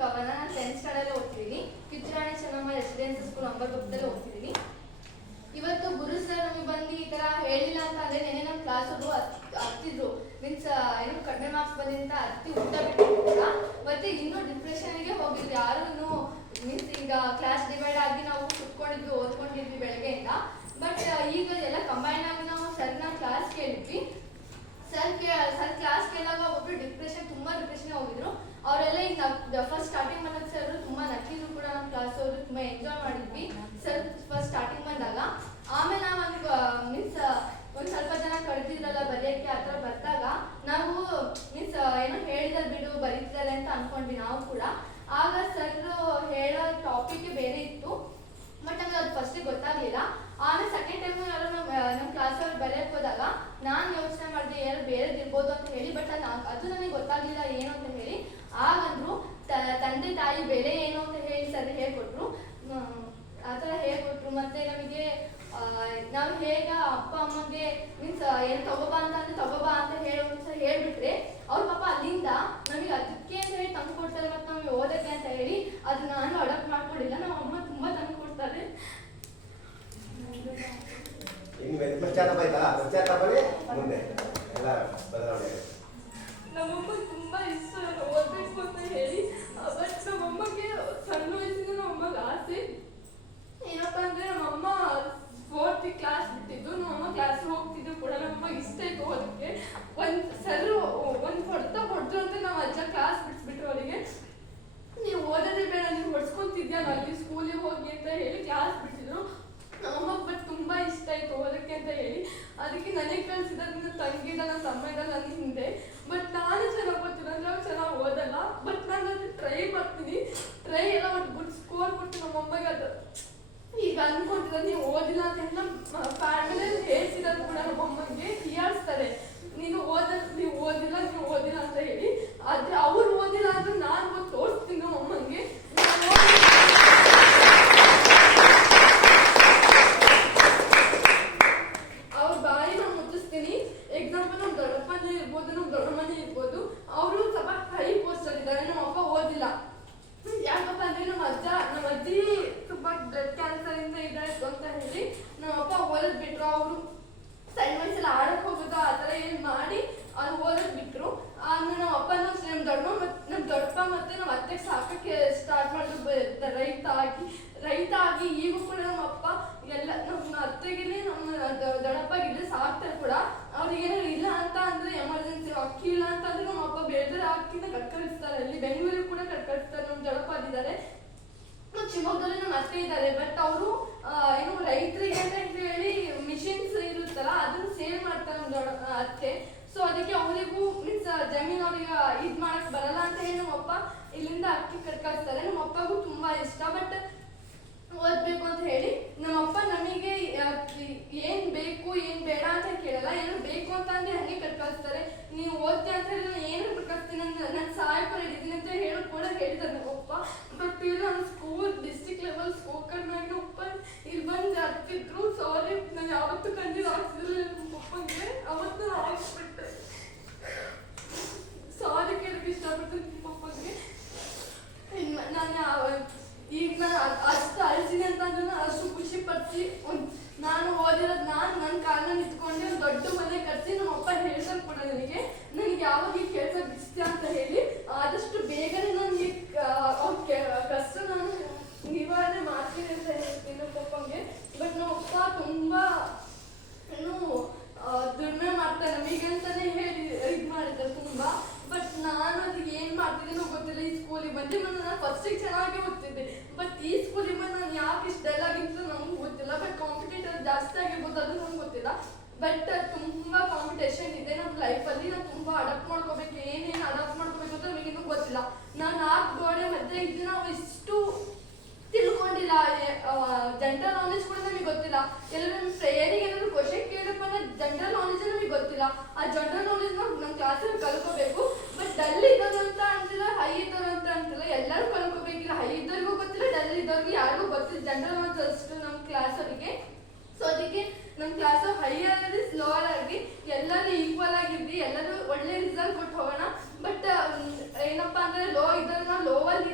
ಕವನ. ನಾನು 10th standard ಓದ್ತಿದ್ದೀನಿ. ಕಿತ್ತೂರಾಣಿ ಚೆನ್ನಮ್ಮ ರೆಸಿಡೆನ್ಸಿ ಸ್ಕೂಲ್ ಅಂಬರ್ಗುಪ್ಪದಲ್ಲಿ ಓದ್ತಿದ್ದೀನಿ. ಇವತ್ತು ಗುರು ಸರ್ ನಮಗೆ ಬಂದು ಈ ತರ ಹೇಳಿಲ್ಲ ಅಂತ ಅಂದ್ರೆ ನೆನೆ ನಮ್ಮ ಕ್ಲಾಸ್ ಅವರು ಹತ್ತಿದ್ರು ಮೀನ್ಸ್ ಏನು ಕಡಿಮೆ ಮಾರ್ಕ್ಸ್ ಬಂದಿಂದ ಹತ್ತಿ ಊಟ ಬಿಟ್ಟಿಲ್ಲ. ಮತ್ತೆ ಇನ್ನೂ ಡಿಪ್ರೆಷನ್ಗೆ ಹೋಗಿದ್ವಿ. ಯಾರು ಮೀನ್ಸ್ ಈಗ ಕ್ಲಾಸ್ ಡಿವೈಡ್ ಆಗಿ ನಾವು ಕುತ್ಕೊಂಡಿದ್ವಿ, ಓದ್ಕೊಂಡಿದ್ವಿ ಬೆಳಗ್ಗೆಯಿಂದ. ಬಟ್ ಈಗ ಎಲ್ಲ ಕಂಬೈನ್ ಆಗಿ ನಾವು ಸರ್ನ ಕ್ಲಾಸ್ ಕೇಳಿದ್ವಿ. ಸರ್ ಕ್ಲಾಸ್ ಕೇಳಾಗ ಒಬ್ಬರು ತುಂಬಾ ಡಿಪ್ರೆಷನ್ ಹೋಗಿದ್ರು. ಅವರೆಲ್ಲ ಈಗ ಫಸ್ಟ್ ಸ್ಟಾರ್ಟಿಂಗ್ ಬಂದಾಗ ಸರ್ ತುಂಬಾ ನಕ್ಕಿದ್ರು ಕೂಡ. ನಮ್ಮ ಕ್ಲಾಸ್ ಅವರು ತುಂಬಾ ಎಂಜಾಯ್ ಮಾಡಿದ್ವಿ ಸರ್ ಫಸ್ಟ್ ಸ್ಟಾರ್ಟಿಂಗ್ ಬಂದಾಗ. ಆಮೇಲೆ ನಾವು ಮೀನ್ಸ್ ಒಂದ್ ಸ್ವಲ್ಪ ಜನ ಕಳೆದಿದ್ರಲ್ಲ ಬರೆಯಕ್ಕೆ ಆ ಥರ ಬರ್ದಾಗ ನಾವು ಮೀನ್ಸ್ ಏನೋ ಹೇಳಿದ ಬಿಡು ಬರೀತಾರೆ ಅಂತ ಅನ್ಕೊಂಡ್ವಿ ನಾವು ಕೂಡ. ಆಗ ಸರ್ ಹೇಳೋ ಟಾಪಿಕ್ ಬೇರೆ ಇತ್ತು, ಬಟ್ ನಮ್ಗೆ ಅದು ಫಸ್ಟಿಗೆ ಗೊತ್ತಾಗ್ಲಿಲ್ಲ. ಆಮೇಲೆ ಸೆಕೆಂಡ್ ಟೈಮ್ ಯಾರು ನಮ್ಮ ಕ್ಲಾಸ್ ಅವ್ರು ಬರೆಯಕ್ಕೆ ಹೋದಾಗ ನಾನು ಯೋಚನೆ ಮಾಡಿದೆ ಯಾರು ಬೇರೆದಿರ್ಬೋದು ಅಂತ ಹೇಳಿ. ಬಟ್ ಅದು ನನಗೆ ಗೊತ್ತಾಗ್ಲಿಲ್ಲ ಏನು ಅಂತ ಹೇಳಿ. ಆಗಂದ್ರು ತಂದೆ ತಾಯಿ ಬೆಲೆ ಏನು ಅಂತ ಹೇಳಿ ಸರ್ ಹೇಳ್ಕೊಟ್ರು. ಆ ಥರ ಹೇಳ್ಕೊಟ್ರು. ಮತ್ತೆ ನಮಗೆ ನಾವು ಹೇಗ ಅಪ್ಪ ಅಮ್ಮಗೆ ಮೀನ್ಸ್ ಏನು ತಗೋಬಾ ಅಂತ ಅಂದ್ರೆ ತಗೋಬಾ ಅಂತ ಹೇಳ್ಬಿಟ್ರೆ ಅವ್ರ ಪಾಪ ಅಲ್ಲಿಂದ ನಮಗೆ ಅದಕ್ಕೆ ಅಂತ ಹೇಳಿ ತಂದು ಕೊಡ್ತಾರೆ. ಮತ್ತು ನಮಗೆ ಓದಕ್ಕೆ ಅಂತ ಹೇಳಿ ಅದು ನಾನು ಅಡಾಪ್ಟ್ ಮಾಡ್ಕೊಂಡಿಲ್ಲ. ನಮ್ಮ ಅಮ್ಮ ತುಂಬಾ ತಂದು ಕೊಡ್ತಾರೆ. ನಮ್ಮಮ್ಮ ತುಂಬಾ ಇಷ್ಟ ಓದಬೇಕು ಅಂತ ಹೇಳಿ. ಬಟ್ ನಮ್ಮಮ್ಮಗೆ ಸಣ್ಣ ವಯಸ್ಸಿನ ನಮ್ಮಮ್ಮಗೆ ಆಸೆ ಏನಪ್ಪಾ ಅಂದ್ರೆ ನಮ್ಮಮ್ಮ 4th ಕ್ಲಾಸ್ ಬಿಟ್ಟಿದ್ದು. ನಮ್ಮಮ್ಮ ಕ್ಲಾಸ್ ಹೋಗ್ತಿದ್ದು ಕೂಡ ನಮ್ಮಮ್ಮ ಇಷ್ಟ ಇತ್ತು ಓದಕ್ಕೆ. ಒಂದ್ ಹೊಡೆದ್ರು ಅಂತ ನಾವು ಅಜ್ಜ ಕ್ಲಾಸ್ ಬಿಡಿಸ್ಬಿಟ್ರು ಅವರಿಗೆ. ನೀವು ಓದೋದೇ ಬೇಡ, ನೀವು ಹೊಡ್ಸ್ಕೊಂತಿದ್ಯಾ ಅಲ್ಲಿ ಸ್ಕೂಲಿಗೆ ಹೋಗಿ ಅಂತ ಹೇಳಿ ಕ್ಲಾಸ್ ಬಿಟ್ಟಿದ್ರು. ನಮ್ಮಮ್ಮ ಬಟ್ ತುಂಬಾ ಇಷ್ಟ ಆಯ್ತು ಓದಕ್ಕೆ ಅಂತ ಹೇಳಿ. ಅದಕ್ಕೆ ನನಗೆ ಕಳ್ಸಿದ ನನ್ನ ತಂಗಿ ನನ್ನ ತಮ್ಮ ಇದ್ದ ನನ್ನ ಹಿಂದೆ. ಬಟ್ ನಾನು ಚೆನ್ನಾಗಿ ಓದ್ತೀನಿ ಅಂದ್ರೆ ಅವ್ರು ಚೆನ್ನಾಗಿ ಓದಲ್ಲ. ಬಟ್ ನಾನು ಅದು ಟ್ರೈ ಮಾಡ್ತೀನಿ. ಟ್ರೈ ಎಲ್ಲ ಒಂದು ಗುಡ್ ಸ್ಕೋರ್ ಕೊಟ್ಟು ನಮ್ಮಮ್ಮಗೆ ಅದು ಈಗ ಅನ್ಕೊಂತಿದ್ದ ನೀವು ಓದಿಲ್ಲ ಅಂತ ಹೇಳಿ ನಮ್ಮ ಫ್ಯಾಮಿಲಿಯಲ್ಲಿ ಹೇಳ್ತಿರೋದು ಕೂಡ ನಮ್ಮಮ್ಮಗೆ ಹೀಯಾಳಿಸ್ತಾರೆ. ನೀವು ಓದಿಲ್ಲ ಅಂತ ಹೇಳಿ. ಆದ್ರೆ ಅವ್ರು ಓದಿಲ್ಲ ಅಂದ್ರೆ ನಾನು ಓದಿ ತೋರಿಸ್ತೀನಿ ನಮ್ಮಮ್ಮಗೆ. ಅವ್ರ ಬಾಯಿ ನಾವು ಮುಚ್ಚಿಸ್ತೀನಿ. ಎಕ್ಸಾಂಪಲ್ ನಮ್ಮ ದೊಡ್ಡಪ್ಪನೇ ಇರ್ಬೋದು, ನಮ್ಮ ದೊಡ್ಡಮ್ಮನೇ ಇರ್ಬೋದು, ಅವರು ಸ್ವಲ್ಪ ಹೈ ಪೋಸ್ಟ್ ಅಲ್ಲಿ ಇದ್ದಾರೆ. ನಮ್ಮ ಅಪ್ಪ ಓದಿಲ್ಲ. ಯಾಕಪ್ಪ ಅಂದ್ರೆ ನಮ್ಮ ಅಜ್ಜಿ ತುಂಬಾ ಬ್ಲಡ್ ಕ್ಯಾನ್ಸರ್ ಇಂದ ಇದ್ದಾರೆ ಅಂತ ಹೇಳಿ ನಮ್ಮ ಅಪ್ಪ ಓದದ್ ಬಿಟ್ರು. ಅವರು ಸಣ್ಣ ವಯಸ್ಸಲ್ಲಿ ಆಡಕ್ ಹೋಗೋದು ಆ ಥರ ಏನ್ ಮಾಡಿ ಅದು ಓದದ್ ಬಿಟ್ರು. ಆಮೇಲೆ ನಮ್ಮ ಅಪ್ಪನ ನಮ್ಮ ದೊಡ್ಡಪ್ಪ ಮತ್ತೆ ನಮ್ಮ ಅತ್ತೆಗೆ ಸಾಕಕ್ಕೆ ಸ್ಟಾರ್ಟ್ ಮಾಡಿದ್ರು. ರೈತ ಆಗಿ ಈಗೂ ಕೂಡ ನಮ್ಮ ಅಪ್ಪ ಎಲ್ಲ ನಮ್ಮ ಅತ್ತೆಗಿಲ್ಲಿ ನಮ್ಮ ದೊಡ್ಡಪ್ಪಗಿಲ್ಲಿ ಸಾಕ್ತಾರೆ ಕೂಡ. ಅವ್ರಿಗೇನೋ ಇಲ್ಲ ಅಂತ ಅಂದ್ರೆ ಎಮರ್ಜೆನ್ಸಿ ಅಕ್ಕಿ ಇಲ್ಲ ಅಂತ ಅಂದ್ರೆ ನಮ್ಮ ಅಪ್ಪ ಬೇರೆ ಅಕ್ಕಿನ ಕಟ್ಕಳಿಸ್ತಾರೆ. ಅಲ್ಲಿ ಬೆಂಗಳೂರಿಗೆ ಕೂಡ ಕಟ್ಕಳಿಸ್ತಾರೆ. ನಮ್ಮ ದೊಡ್ಡಪ್ಪ ಇದ್ದಾರೆ. ಶಿವಮೊಗ್ಗದಲ್ಲಿ ನಮ್ಮ ಅತ್ತೆ ಇದ್ದಾರೆ. ಬಟ್ ಅವರು ಏನು ರೈತರಿಗೆ ಅಂತ ಹೇಳಿ ಮಿಷಿನ್ಸ್ ಇರುತ್ತಲ್ಲ ಅದನ್ನು ಸೇಲ್ ಮಾಡ್ತಾರೆ ನಮ್ಮ ಅತ್ತೆ. ಸೊ ಅದಕ್ಕೆ ಅವರಿಗೂ ಮೀನ್ಸ್ ಜಮೀನು ಅವ್ರಿಗೆ ಇದ್ ಮಾಡಕ್ ಬರಲ್ಲ ಅಂತ ಹೇಳಿ ನಮ್ಮಪ್ಪ ಇಲ್ಲಿಂದ ಅಕ್ಕಿ ಕಟ್ಕಳಿಸ್ತಾರೆ. ನಮ್ಮ ಅಪ್ಪಗೂ ತುಂಬಾ ಇಷ್ಟ. ಬಟ್ ಓದ್ಬೇಕು ಅಂತ ಹೇಳಿ ನಮ್ಮಪ್ಪ ನಮಗೆ ಏನ್ ಬೇಕು ಏನ್ ಬೇಡ ಅಂತ ಕೇಳಲ್ಲ. ಏನು ಬೇಕು ಅಂತ ಅಂದ್ರೆ ಹಂಗೆ ಕಟ್ಕಳಿಸ್ತಾರೆ. ನೀವು ಓದ್ತಿ ಅಂತ ಹೇಳಿ ನಾನು ಏನು ಕಟ್ಕಳಿಸ್ತೀನಿ ನಾನು ಸಹಾಯಕ ಹಿಡಿದೀನಿ ಅಂತ ಹೇಳಿ ಕೂಡ ಹೇಳಿದ್ದಾರೆ ನಮ್ಮಪ್ಪ. ಬಟ್ ಇಲ್ಲ ನಾನು ಸ್ಕೂಲ್ ಡಿಸ್ಟ್ರಿಕ್ಟ್ ಲೆವೆಲ್ ಸ್ಪೋಕನ್ ಮ್ಯಾಗ ಅಪ್ಪ ಇಲ್ಲಿ ಬಂದು ಹತ್ತಿದ್ರು. ಸಾರಿ, ನಾನು ಯಾವತ್ತೂ ಕಂಡಿದ್ದು ಆಗ್ತಿರ್ಲಿಲ್ಲ ನಮ್ಮ ಪಪ್ಪಂಗೆ. ಅವತ್ತು ನಾನು ಹಾಕ್ಬಿಟ್ಟೆ. ಸಾರಿ ಕೇಳಕ್ಕೆ ಇಷ್ಟಪಡ್ತೀನಿ ನಿಮ್ಮ ಪಪ್ಪಂಗೆ. ಈಗ ನಾನು ಅಷ್ಟು ಅಳಿಸಿದೆ ಅಂತಂದ್ರೆ ಅಷ್ಟು ಖುಷಿ ಪಡಿಸಿ ನಾನು ಓದಿರೋದು ನನ್ನ ಕಾಲನ ನಿಂತ್ಕೊಂಡು ಒಂದು ದೊಡ್ಡ ಮನೆ ಕಟ್ಸಿ ನಮ್ಮ ಅಪ್ಪ ಹೇಳ್ತಾರೆ ಕೂಡ ನನಗೆ ಯಾವಾಗ ಈ ಕೆಲಸ ಬಿಡಿಸ್ತೀಯ ಅಂತ ಹೇಳಿ ಆದಷ್ಟು ಬೇಗನೆ ನನಗೆ ಕಷ್ಟ ನಾನು ನಿವಾರಣೆ ಮಾಡ್ತೀನಿ ಅಂತ ಹೇಳ್ತೀನಿ ನಮ್ಮ ಪಪ್ಪಂಗೆ. ಬಟ್ ನಮ್ಮ ಅಪ್ಪ ತುಂಬಾ ದುಡಿಮೆ ಮಾಡ್ತಾರೆ ನಮಗಂತಾನೆ ಹೇಳಿ ಇದು ಮಾಡಿದ್ದಾರೆ ತುಂಬಾ. ಬಟ್ ನಾನು ಅದಕ್ಕೆ ಏನ್ ಮಾಡ್ತಿದ್ದೀನೋ ಗೊತ್ತಿಲ್ಲ. ಈ ಸ್ಕೂಲಿಗೆ ಬಂದು ನಾನು ಫಸ್ಟಿಗೆ ಚೆನ್ನಾಗಿ ಓದ್ತಿದ್ದೆ. ಬಟ್ ಈ ಸ್ಕೂಲಿಗೆ ಬಂದು ನಾನು ಯಾಕೆ ಇಷ್ಟು ಡಲ್ ಆಗಿತ್ತು ನಮ್ಗೆ ಗೊತ್ತಿಲ್ಲ. ಬಟ್ ಕಾಂಪಿಟೇಟರ್ ಜಾಸ್ತಿ ಆಗಿರ್ಬೋದು, ಅದು ನಮ್ಗೆ ಗೊತ್ತಿಲ್ಲ. ಬಟ್ ತುಂಬಾ ಕಾಂಪಿಟೇಷನ್ ಇದೆ ನಮ್ಮ ಲೈಫಲ್ಲಿ. ನಾನು ತುಂಬಾ ಅಡಾಪ್ಟ್ ಮಾಡ್ಕೋಬೇಕು. ಏನೇನು ಅಡಾಪ್ಟ್ ಮಾಡ್ಕೋಬೇಕು ಅಂತ ನಮಗಿನ್ನೂ ಗೊತ್ತಿಲ್ಲ. ನಾನು 4 ಗೋಡೆ ಮಧ್ಯೆ ಇದ್ದು ನಾವು ಇಷ್ಟು ತಿಳ್ಕೊಂಡಿಲ್ಲ. ಜನರಲ್ ನಾಲೆಜ್ ಕೂಡ ನಮಗೆ ಗೊತ್ತಿಲ್ಲ. ಎಲ್ಲರೂ ಪ್ರೇಯರಿಗೆ ಏನಾದ್ರು ಕ್ವಶನ್ ಕೇಳಪ್ಪ ಅಂದ್ರೆ ಜನರಲ್ ನಾಲೆಜ್ ನಮಗೆ ಗೊತ್ತಿಲ್ಲ. ಆ ಜನರಲ್ ನಾಲೆಜ್ ನಮ್ಮ ಕ್ಲಾಸಲ್ಲಿ ಕಲ್ಕೋಬೇಕು. ಬಟ್ ಡಲ್ ಇದ್ದವರು ಅಂತ ಅಂತಿಲ್ಲ, ಹೈ ಇದ್ದವರು ಅಂತ ಅಂತಿಲ್ಲ, ಎಲ್ಲರೂ ಕಲ್ಕೋಬೇಕಿಲ್ಲ. ಹೈ ಇದ್ದವ್ರಿಗೂ ಗೊತ್ತಿಲ್ಲ, ಡಲ್ ಇದ್ದವ್ರಿಗೆ ಯಾರಿಗೂ ಗೊತ್ತಿಲ್ಲ ಜನರಲ್ ನಾಲೆಜ್ ಅಷ್ಟು ನಮ್ಮ ಕ್ಲಾಸವರಿಗೆ. ಸೊ ಅದಕ್ಕೆ ನಮ್ಮ ಕ್ಲಾಸ್ ಹೈಯರ್ ಆಗಿ ಸ್ಲೋವರ್ ಆಗಿ ಎಲ್ಲರೂ ಈಕ್ವಲ್ ಆಗಿದ್ವಿ. ಎಲ್ಲರೂ ಒಳ್ಳೆ ರಿಸಲ್ಟ್ ಕೊಟ್ಟು ಹೋಗೋಣ. ಬಟ್ ಏನಪ್ಪಾ ಅಂದ್ರೆ ಲೋ ಇದ್ದವ್ರನ್ನ ಲೋವಲ್ಲಿ